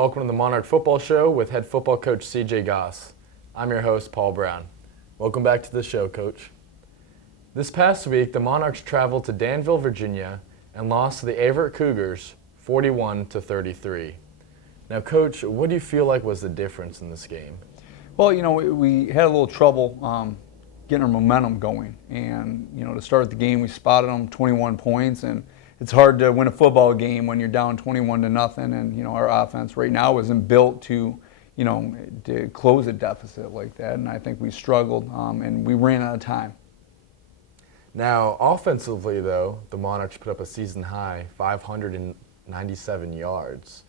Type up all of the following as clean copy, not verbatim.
welcome to the Monarch Football Show with head football coach CJ Goss. I'm your host, Paul Brown. Welcome back to the show, Coach. This past week, the Monarchs traveled to Danville, Virginia, and lost to the Everett Cougars 41-33. Now, Coach, what do you feel like was the difference in this game? Well, we had a little trouble getting our momentum going. And, to start the game, we spotted them 21 points. And it's hard to win a football game when you're down 21-0. And, our offense right now isn't built to close a deficit like that. And I think we struggled and we ran out of time. Now, offensively, though, the Monarchs put up a season-high 597 yards.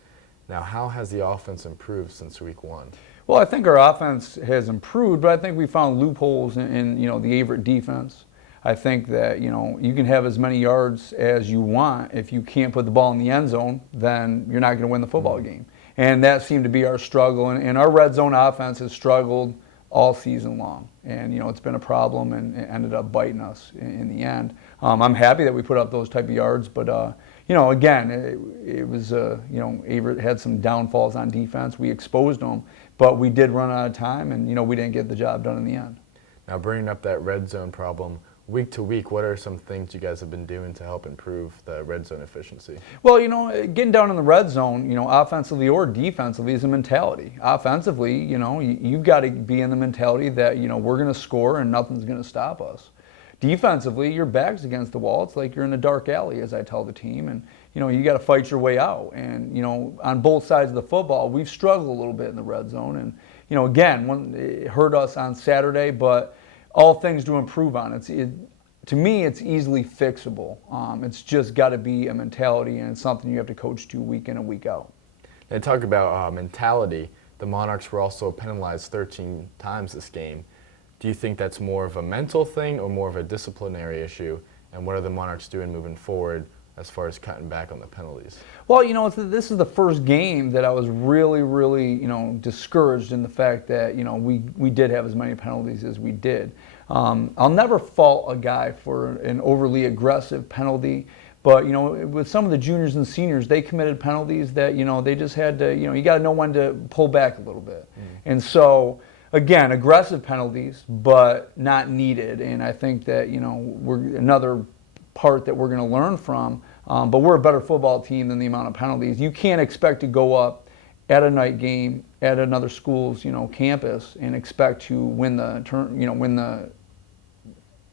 Now, how has the offense improved since week one? Well, I think our offense has improved, but I think we found loopholes in the Everett defense. I think that, you can have as many yards as you want. If you can't put the ball in the end zone, then you're not going to win the football game. And that seemed to be our struggle. And our red zone offense has struggled all season long. And, it's been a problem and it ended up biting us in the end. I'm happy that we put up those type of yards, but, again, it was, Everett had some downfalls on defense. We exposed them, but we did run out of time and, we didn't get the job done in the end. Now, bringing up that red zone problem, week to week, what are some things you guys have been doing to help improve the red zone efficiency? Well, getting down in the red zone, offensively or defensively is a mentality. Offensively, you've got to be in the mentality that, we're going to score and nothing's going to stop us. Defensively, your back's against the wall. It's like you're in a dark alley, as I tell the team, and you got to fight your way out. And on both sides of the football, we've struggled a little bit in the red zone. And again, it hurt us on Saturday, but all things to improve on. To me, it's easily fixable. It's just got to be a mentality, and it's something you have to coach to week in and week out. And talk about mentality. The Monarchs were also penalized 13 times this game. Do you think that's more of a mental thing or more of a disciplinary issue? And what are the Monarchs doing moving forward as far as cutting back on the penalties? Well, this is the first game that I was really, really, discouraged in the fact that, we did have as many penalties as we did. I'll never fault a guy for an overly aggressive penalty. But, with some of the juniors and seniors, they committed penalties that, they just had to, you got to know when to pull back a little bit. And so, again, aggressive penalties, but not needed. And I think that, we're another part that we're going to learn from. But we're a better football team than the amount of penalties. You can't expect to go up at a night game at another school's, campus and expect to win the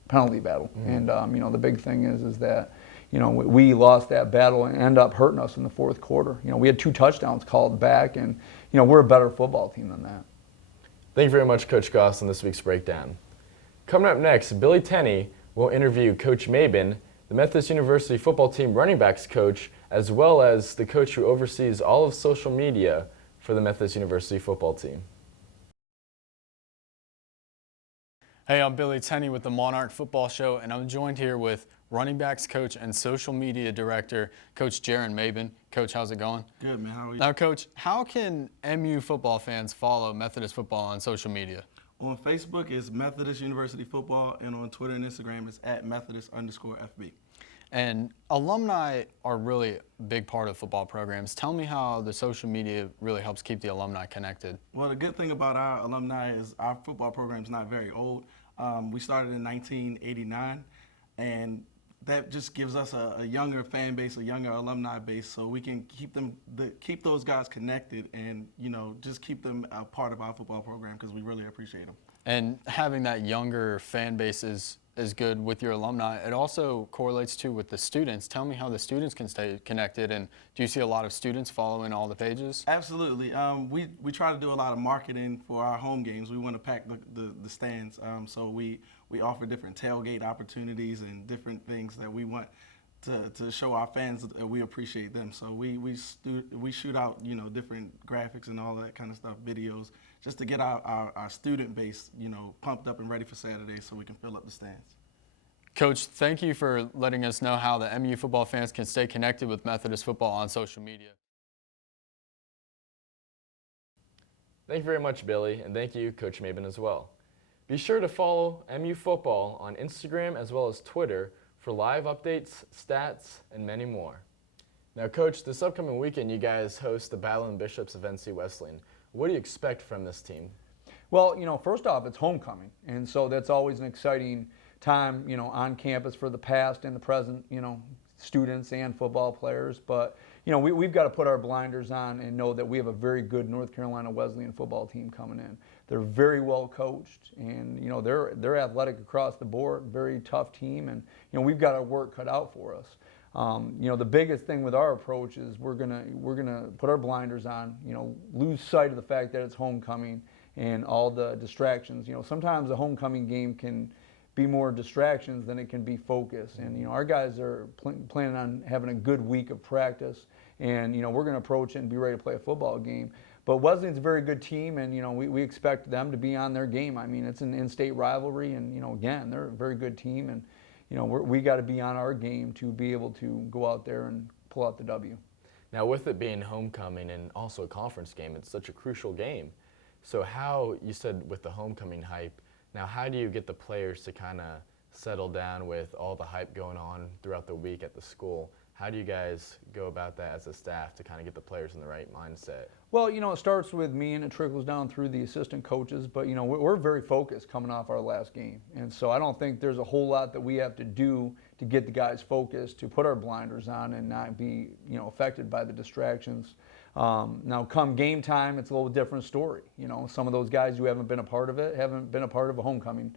penalty battle. And, the big thing is that, we lost that battle and ended up hurting us in the fourth quarter. We had 2 touchdowns called back, and, we're a better football team than that. Thank you very much, Coach Goss, on this week's breakdown. Coming up next, Billy Tenney will interview Coach Mabin, the Methodist University football team running backs coach, as well as the coach who oversees all of social media for the Methodist University football team. Hey, I'm Billy Tenney with the Monarch Football Show, and I'm joined here with running backs coach and social media director, Coach Jaron Mabin. Coach, how's it going? Good, man. How are you? Now, Coach, how can MU football fans follow Methodist football on social media? On Facebook, it's Methodist University Football, and on Twitter and Instagram, it's @Methodist_FB. And alumni are really a big part of football programs. Tell me how the social media really helps keep the alumni connected. Well, the good thing about our alumni is our football program is not very old. We started in 1989, and that just gives us a younger fan base, a younger alumni base, so we can keep those guys connected and just keep them a part of our football program because we really appreciate them. And having that younger fan base is good with your alumni. It also correlates too with the students. Tell me how the students can stay connected, and do you see a lot of students following all the pages? Absolutely. We try to do a lot of marketing for our home games. We want to pack the stands, so we offer different tailgate opportunities and different things that we want to show our fans that we appreciate them. So we shoot out different graphics and all that kind of stuff, videos, just to get our student base pumped up and ready for Saturday so we can fill up the stands. Coach, thank you for letting us know how the MU football fans can stay connected with Methodist football on social media. Thank you very much, Billy, and thank you, Coach Mabin, as well. Be sure to follow MU Football on Instagram as well as Twitter for live updates, stats, and many more. Now, Coach, this upcoming weekend, you guys host the Battle and Bishops of NC Wesleyan. What do you expect from this team? Well, first off, it's homecoming, and so that's always an exciting time, on campus for the past and the present, students and football players. But, we've got to put our blinders on and know that we have a very good North Carolina Wesleyan football team coming in. They're very well coached, and, they're athletic across the board, very tough team, and, we've got our work cut out for us. The biggest thing with our approach is we're gonna put our blinders on, lose sight of the fact that it's homecoming and all the distractions. Sometimes a homecoming game can be more distractions than it can be focus. And our guys are planning on having a good week of practice, and we're going to approach it and be ready to play a football game. But Wesleyan's a very good team, and we expect them to be on their game. I mean, it's an in-state rivalry, and again, they're a very good team, and we got to be on our game to be able to go out there and pull out the W. Now, with it being homecoming and also a conference game, it's such a crucial game. So how, you said with the homecoming hype, now how do you get the players to kind of settle down with all the hype going on throughout the week at the school? How do you guys go about that as a staff to kind of get the players in the right mindset? Well, it starts with me and it trickles down through the assistant coaches, but we're very focused coming off our last game. And so I don't think there's a whole lot that we have to do to get the guys focused, to put our blinders on and not be, affected by the distractions. Now come game time, it's a little different story. Some of those guys who haven't been a part of it, haven't been a part of a homecoming,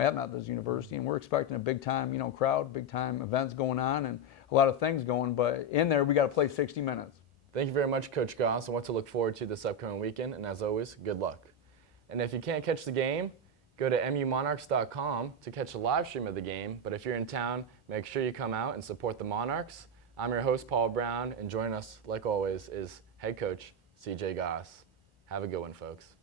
at Methodist University, and we're expecting a big time, crowd, big time events going on and a lot of things going, but in there we got to play 60 minutes. Thank you very much, Coach Goss, and what to look forward to this upcoming weekend, and as always, good luck. And if you can't catch the game, go to mumonarchs.com to catch a live stream of the game, but if you're in town, make sure you come out and support the Monarchs. I'm your host, Paul Brown, and joining us, like always, is head coach CJ Goss. Have a good one, folks.